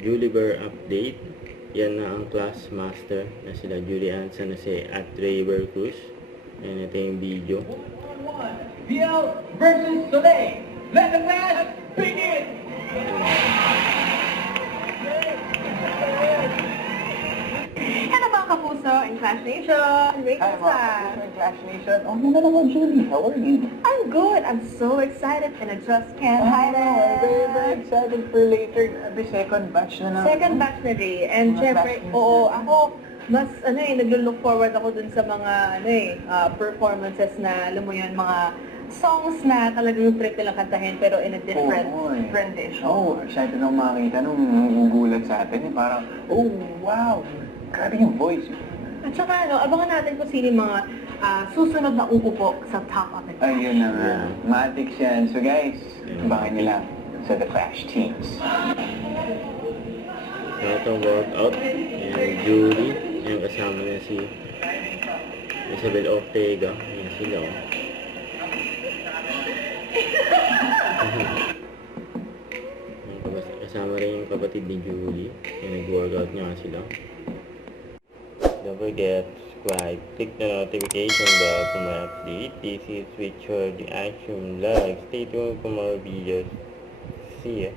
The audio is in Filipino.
Julie update. Yan na ang class master na sila Julie Anson na si at Raver Cruz. Yan, ito yung video. PL versus Soleil. Let the match begin! Hello mga kapuso in Clash Nation! Rachel sa... in Clash Nation. Oh, na naman, Julie. How are you? I'm good. I'm so excited and I just can't hide I'm very, very it. excited for later. The second batch na naman. Second batch na rin. And Mga syempre, batch na oo, sila. ako, mas naglo-look forward ako dun sa mga performances na, alam mo yun, mga songs na talagang trip nilang kantahin pero in a different rendition. Oh, excited ako makakita nung gugulat sa atin. Parang, oh, wow. Grabe yung voice. At saka, abangan natin kung sino yung mga susunod na uupo sa top of the clash. Ayun na nga. Matics yan. So guys, abangan nyo lang sa The Clash Teams. Ito workout. Yan, Julie. Yan, kasama niya si Isabel Ortega. Yan sila. Kasama rin yung kapatid ni Julie. Yan, nag-workout niya sila. Don't forget, subscribe, click the notification bell for my update. This is Richard, the Action Vlog. Stay tuned for more videos. See ya.